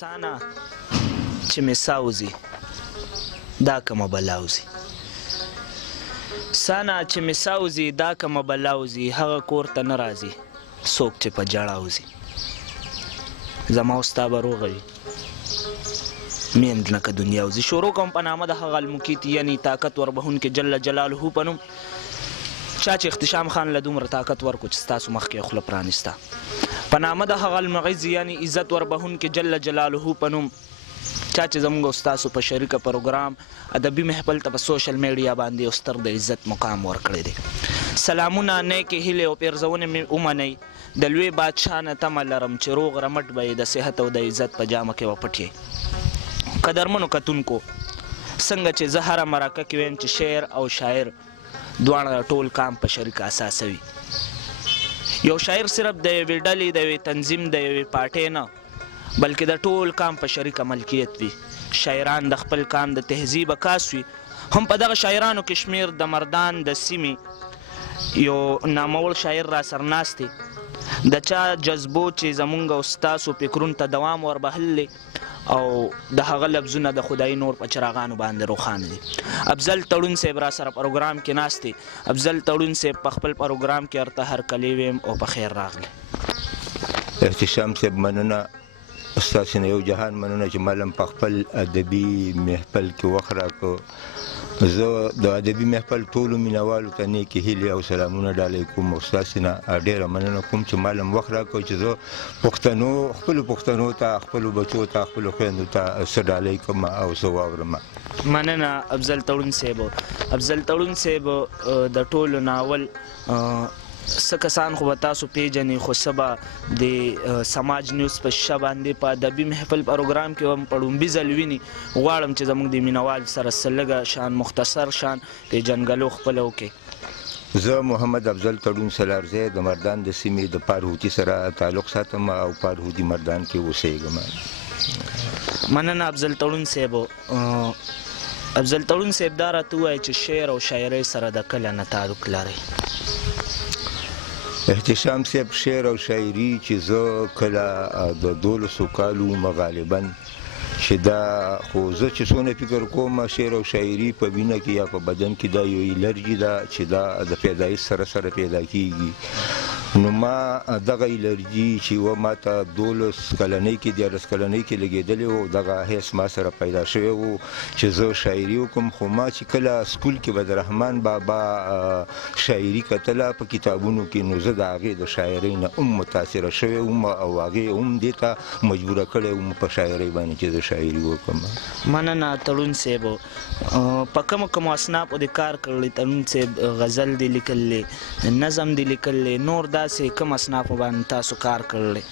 سانه چې مې ساوځي دا کومه بلا وځي سانه چې مې ساوځي دا کومه بلا وځي هغه کور ته نه راځي څوک چې په جړه وځي زما او ستا به روغه وي میند نه که دنیا وځي شروع کوم په نامه د هغه المقیت یعنې طاقت وربهونکي جل جلاله په نوم چا چې اختشام خان له دومره طاقت ورکړو چې ستاسو مخکې یې خوله پرانسته په نامه د هغه المعز یعنې عزت وربهونکي جل جلاله په نوم چا چې زموږ او ستاسو په شریکه پروګرام ادبي محفل ته په سوشل میډیا باندې یو ستر د عزت مقام ورکړی دی سلامونه نیکې هیلې او پیرزونې مې ومنئ د لوی بادشاه نه تمه لرم چې روغ رمټ به یې د صحت او د عزت په جامه کې وپټ یې قدرمنو کتونکو څنګه چې زه هره مرکه کې ویم چې شعر او شاعر دواړه ټول کام په شریکه اساسوي یو شاعر صرف د یوې ډلې د یوې تنظیم د یوې پارټۍ نه بلکې د ټول کام په شریکه ملکیت وي شاعران د خپل کام د تهذیب عکاس وي هم په دغه شاعرانو کې شمیر د مردان د سیمې یو ناموړ شاعر را سرناست دی د چا جذبو چې زمونږ او ستاسو فکرونو ته دوام وربهللی او د هغه لفظونه د خدای نور په چراغانو باندې روښانه دي افضل تړون صاحب را سره پروګرام کې ناست دی افضل تړون صاحب په خپل پروګرام کې ورته هرکلی ویم او په خیر راغلی احتشام صاحب مننه ستاسو نه یو جهان مننه چې مالم په خپل ادبي محفل کې وخت راکړو زه د ادبي محفل ټولو مینوالو ته نیکې هیلې او سلامونه ډالۍ کوم او ستاسو نه ډېره مننه کوم چې مالم وخت راکړو چې زه خپلو پښتنو ته خپلو بچو ته خپلو خویندو ته څه ډالۍ کوم او څه واورم مننه افضل تړون صاحب افضل تړون صاحب د ټولو ناول څه کسان خو به تاسو پیژنئ خو څه به د سماج نیوز په شیشه باندې په ادبي محفل پروګرام کې هم په ړومبي ځل ویني غواړم چې زموږ د مینوال سره څه لږه شان مختصر شان پیژنګلو خپله وکړئ زه محمد افضل تړون سلارزی د مردان د سیمې د پارهوتي سره تعلق ساتم او پارهوتي مردان کې اوسېږم مننه افضل تړون صاحب افضل تړون صاحب دا راته ووایي چې شعر او شاعرۍ سره د کله نه تعلق لرئ احتشام صاحب شعر او شاعري چې زه کله د 12 کالو غالبا چې دا خو زه چې څونه فکر کوم شعر او شاعري په وینه کې یا په بدن کې دا یو الرجي ده چې دا د پیدایش سره پیدا کیږي نو ما دغه الرجي چې و ما ته 12 کلنۍ کې 13 کلنۍ کې لګېدلې و دغه حس ما سره پیدا شوی و چې زه شاعري وکړم خو ما چې کله سکول کې به د رحمان بابا شاعري کتله په کتابونو کې نو زه د هغې د شاعرۍ نه هم متاثره شوی وم او هغې هم دې ته مجبوره کړی وم په شاعرۍ باندې چې زه شاعري وکړم مننه تړون صاحب په کومو اصنافو دې کار کړی تړون صاحب غزل دې لیکلی نظم دې لیکلی نور داسې کوم اصنافو باندې تاسو کار کړلی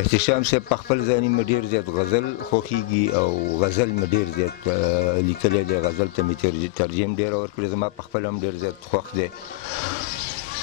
احتشام صاحب په خپل ځاني مې ډېر زیات غزل خوښېږي او غزل مې ډېر زیات لیکلی دی غزل ته مې ترجیم ډېره ورکړې زما په خپل هم ډېر زیات خوښ دی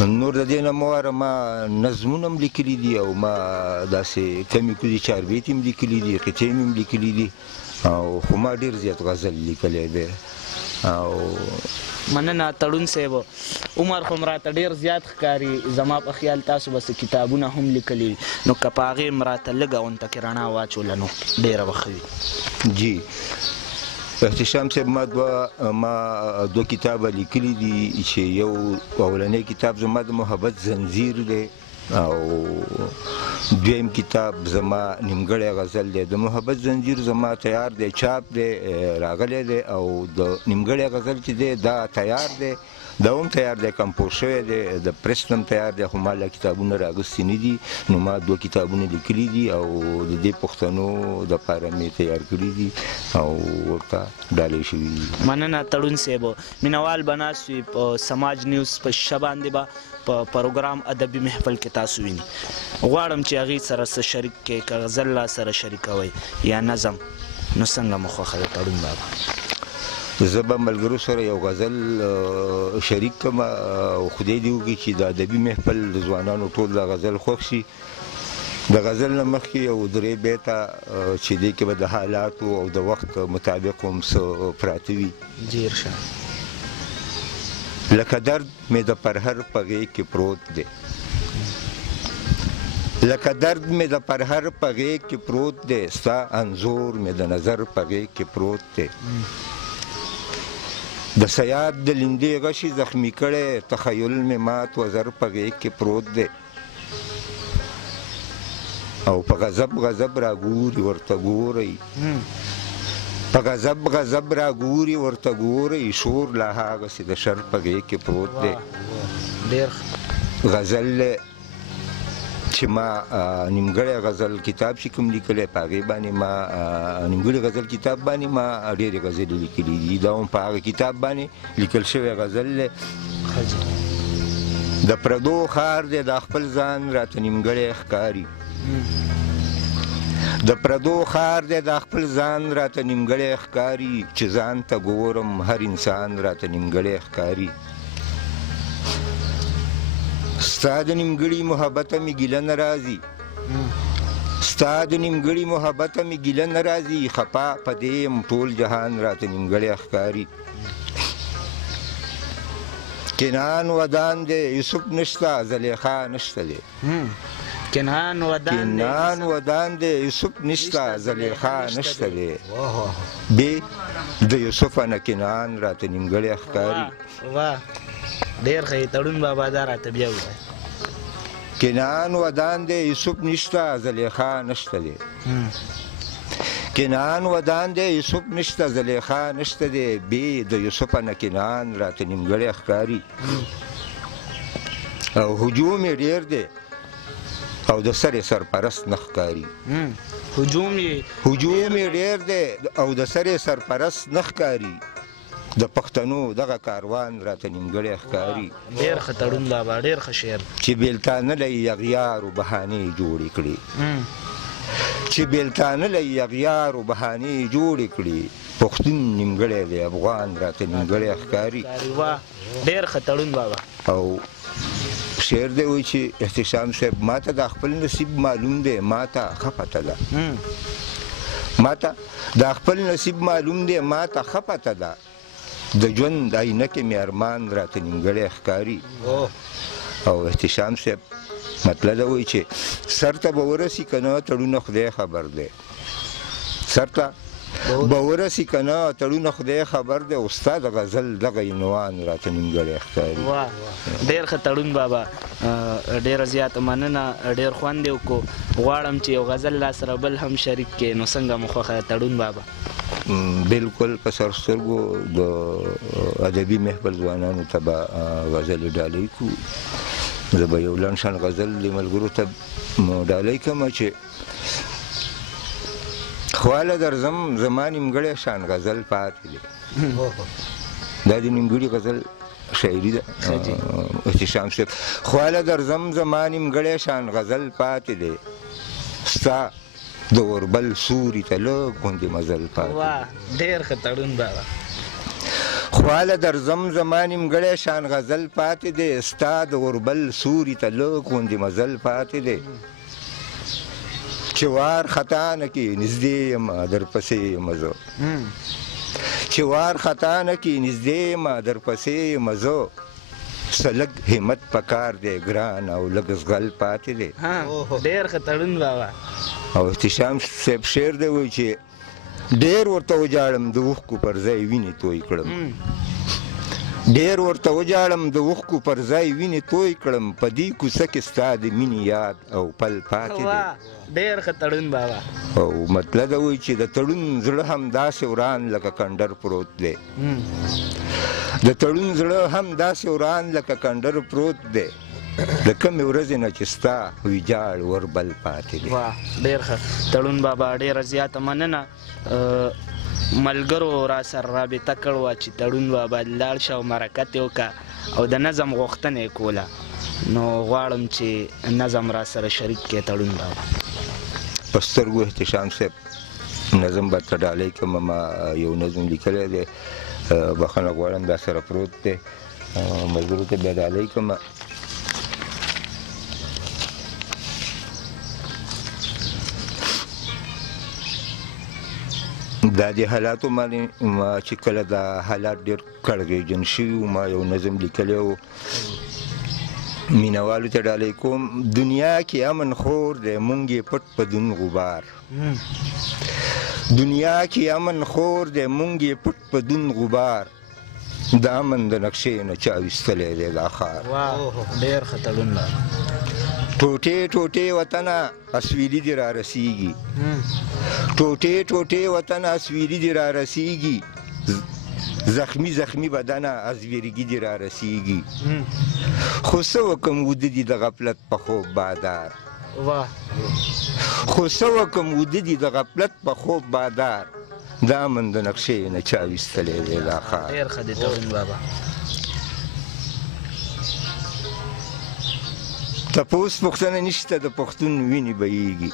نور د دې نه مواره ما نظمونه هم لیکلي دي او ما داسې کمې کوزې چاربیتې هم لیکلي دي قطعې مې هم لیکلي دي او خو ما ډېر زیات غزل لیکلی دی او مننه تړون صاحب عمر خو م راته ډېر زیات ښکاري زما په خیال تاسو به څه کتابونه هم لیکلي نو که په هغې م راته لږه غونته کې رڼا واچوله نو ډېره به ښه وي جی احتشام صاحب ما دوه کتابه لیکلي دي چې یو اولنی کتاب زما د محبت زنځیر دی او دویم کتاب زما نیمګړی غزل دی د محبت زنځیر زما تیار دی چاپ دی راغلی دی او د نیمګړی غزل چې دی دا تیار دی دا هم تیار دی کمپوز شوی دی د پریس هم تیار دی خو ما لا کتابونه راغوستي نه دي نو ما دوه کتابونه لیکلي دي او د دې پښتنو دپاره مې تیار کړي دي او ورته ډالۍ شوي دي مننه تړون صاحب مینوال به ناست وي په سماج نیوز په شیشه باندې به په پروګرام ادبي محفل کې تاسو ویني غواړم چې هغې سره څه شریک کړئ که غزل را سره شریکوئ یا نظم نو څنګه مو خوښه ده تړون بابا زه به ملګرو سره یو غزل شریک کړم او خدای دې وکړي چې د ادبي محفل د ځوانانو ټول د غزل خوښ شي د غزل نه مخکې یو 3 بیته چې دې کې به د حالاتو او د وخت مطابق هم څه پراته وي ډېر ښه لکه درد مې د پرهر په غېږ کې پروت دی لکه درد مې د پرهر په غېږ کې پروت دی ستا انځور مې د نظر په غېږ کې پروت دی د سیاد د لیندې غشي زخمي کړی تخیل مې مات وزر په غېږ کې پروت دی او په غضب غضب راګوري ورته ګورئ په غضب غضب راګوري ورته ګورئ شور لا هغسې د شر په غېږ کې پروت دی غزل چې ما نیمګړی غزل کتاب چې کوم لیکلی په هغې باندې ما نیمګړي غزل کتاب باندې ما ډېرې غزلې لیکلي دي دا هم په هغه کتاب باندې لیکل شوی غزل دی د پردو ښار دی دا خپل ځان راته نیمګړی ښکاري د پردو ښار دی دا خپل ځان راته نیمګړی ښکاري چې ځان ته ګورم هر انسان راته نیمګړی ښکاري ستا د نیمګړي محبته مې ګیله نه راځي ستا د نیمګړي محبته مې ګیله نه راځي خفا په دې یم ټول جهان راته نیمګړی ښکاري کنعان ودان دی یوسف نشته زلیخا نشته دی کنعان ودان دی یوسف نشته زلیخا نشته دی بې د یوسف نه کنعان راته نیمګړی ښکاري ډېر ښه تړون بابا دا راته بیا ووایه کنعان ودان دی یوسف نشته زلیخا نشته دی کنعان ودان دی یوسف نشته زلیخا نشته دی بې د یوسف نه کنعان راته نیمګړی ښکاري او هجوم یې ډېر دی او د سر یې سرپرست نه ښکاري هجوم یې ډېر دی او د سر یې سرپرست نه ښکاري د پښتنو دغه کاروان راته نیمګړی ښکاري ډېر ښه تړون بابا ډېر ښه شعر چې بېلتانه له یغیارو بهانې جوړې کړي چې بېلتانه له یغیارو بهانې جوړې کړي پښتون نیمګړی دی افغان راته نیمګړی ښکاري ډېر ښه تړون بابا او شعر دی وایي چې احتشام صاحب ما ته دا خپل نصیب معلوم دی ما ته ښه پته ده ما ته دا خپل نصیب معلوم دی ما ته ښه پته ده د ژوند آینه کې مې ارمان راته نیمګړی ښکاري او احتشام صاحب مطلب دا وایي چې سر ته به ورسي که نه تړونه خدای خبر دی سر ته به ورسي که نه تړونه خدای خبر دی او ستا د غزل دغه عنوان راته نیمګړی ښکاري ډېر ښه تړون بابا ډېره زیاته مننه ډېر خوند یې وکړو غواړم چې یو غزل لا سره بل هم شریک کړې نو څنګه مو خوښه تړون بابا بالکل په سر سترګو د ادبي محفل ځوانانو ته به غزلې ډالۍ کړو زه به یو لنډ شان غزل د ملګرو ته ډالۍ کړم چې خواله درځم زما نیمګړی شان غزل پاتې دی دا د نیمګړي غزل شاعري ده احتشام صاحب خواله درځم زما نیمګړی شان غزل پاتې دی ستا د اوربل سوري ته لږ غوندې مزل پاتې ډېر ښه تړون بابا خواله درځم زما نیمګړی شان غزل پاتې دی ستا د اوربل سوري ته لږ غوندې مزل پاتې دی چې وار خطا نه کې نږدې یم درپسې یم زه چې وار خطا نه کې نږدې یم درپسې یم زه څه لږ همت پکار دی ګران او لږ زغل پاتې دی ډېر ښه تړون بابا او احتشام صاحب شعر دی وایي چې ډېر ورته وجاړم د اوښکو پر ځای وینې توی کړم ډېر ورته وجاړم د اوښکو پر ځای وینې توی کړم په دې کوڅه کې ستا د مینې یاد او پل پاتې دی ډېر ښه تړون بابا او مطلب دا وایي چې د تړون زړه هم داسې وران لکه کنډر پروت دی د تړون زړه هم داسې وران لکه کنډر پروت دی د کمې ورځې نه چې ستا ویجاړ وربل پاتې دی ډېر ښه تړون بابا ډېره زیاته مننه ملګرو را سره رابطه کړې وه چې تړون بابا لاړ شه او مرکت یې وکړه او د نظم غوښتنه یې کوله نو غواړم چې نظم را سره شریک کړې تړون بابا په سترګو احتشام صاحب نظم به ته ډالۍ کړم ما یو نظم لیکلی دی بخښنه غواړم دا سره پروت دی ملګرو ته بیا ډالۍ کړم دا د حالاتو باندې ما چې کله دا حالات ډېر کړکېجن شوي وو ما یو نظم لیکلی و مینوالو ته ډالۍ کوم دنیا کې امن خور دی مونږ یې پټ په دون غبار دنیا کې امن خور دی مونږ یې پټ په دون غبار د امن د نقشې نه چا ویستلی دی دا ښار ډېر ښه تړون ده ټوټې ټوټې وطنه اسویلي دې را رسیږي ټوټې ټوټې وطنه اسویلي دې را رسیږي زخمی زخمی بدنه از ویرګي دې را رسیږي خو څه وکم وده دي د غفلت په خوب بادار خو څه وکم وده دي د غفلت په خوب بادار د امن د نقشې نه چا ویستلی دی دا ښار ډېر ښه دی تړون بابا تپوس پوښتنه نشته د پښتون وینې بهیږي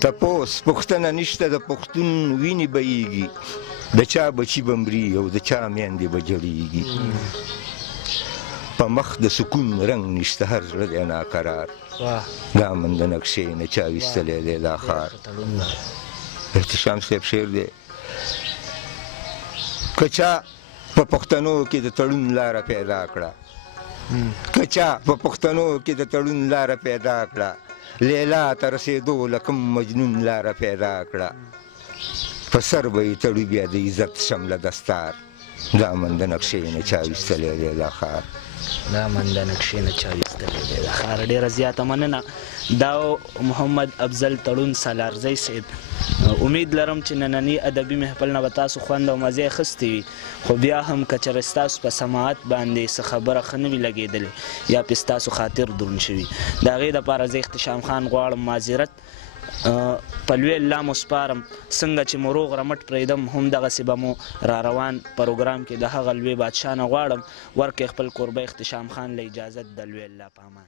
تپوس پوښتنه نشته د پښتون وینې بهیږي د چا بچي به مري او د چا میندې به جړیږي په مخ د سکون رنګ نشته هر زړه دی ناقرار د امن د نقشې نه چا ویستلی دی دا ښار احتشام صاحب شعر دی که چا په پښتنو کې د تړون لاره پیدا کړه که چا په پښتنو کې د تړون لاره پیدا کړه لیلا ته رسېدو لکم مجنون لاره پیدا کړه په سر به یې تړو بیا د عزت شمله دستار د امن د نقشې نه چا ویستلی دی دا ښار د امن د نقشې نه چا ویستلی دی دا ښار ډېره زیاته مننه دا محمد افضل تړون سالارزی صاحب امید لرم چې ننني ادبي محفل نه به تاسو خوند او مزې اخیستې وي خو بیا هم که چېرې ستاسو په سماعت باندې څه خبره ښه نه وي لګېدلې یا پې ستاسو خاطر دروند شوي د هغې دپاره زه اختشام خان غواړم معذرت په لوی الله مو سپارم څنګه چې مو روغ رمټ پرېږدم همدغسې به مو را روان پروګرام کې د هغه لوی بادشاه نه غواړم ورکې خپل کوربه اختشام خان له اجازت د لوی الله په امان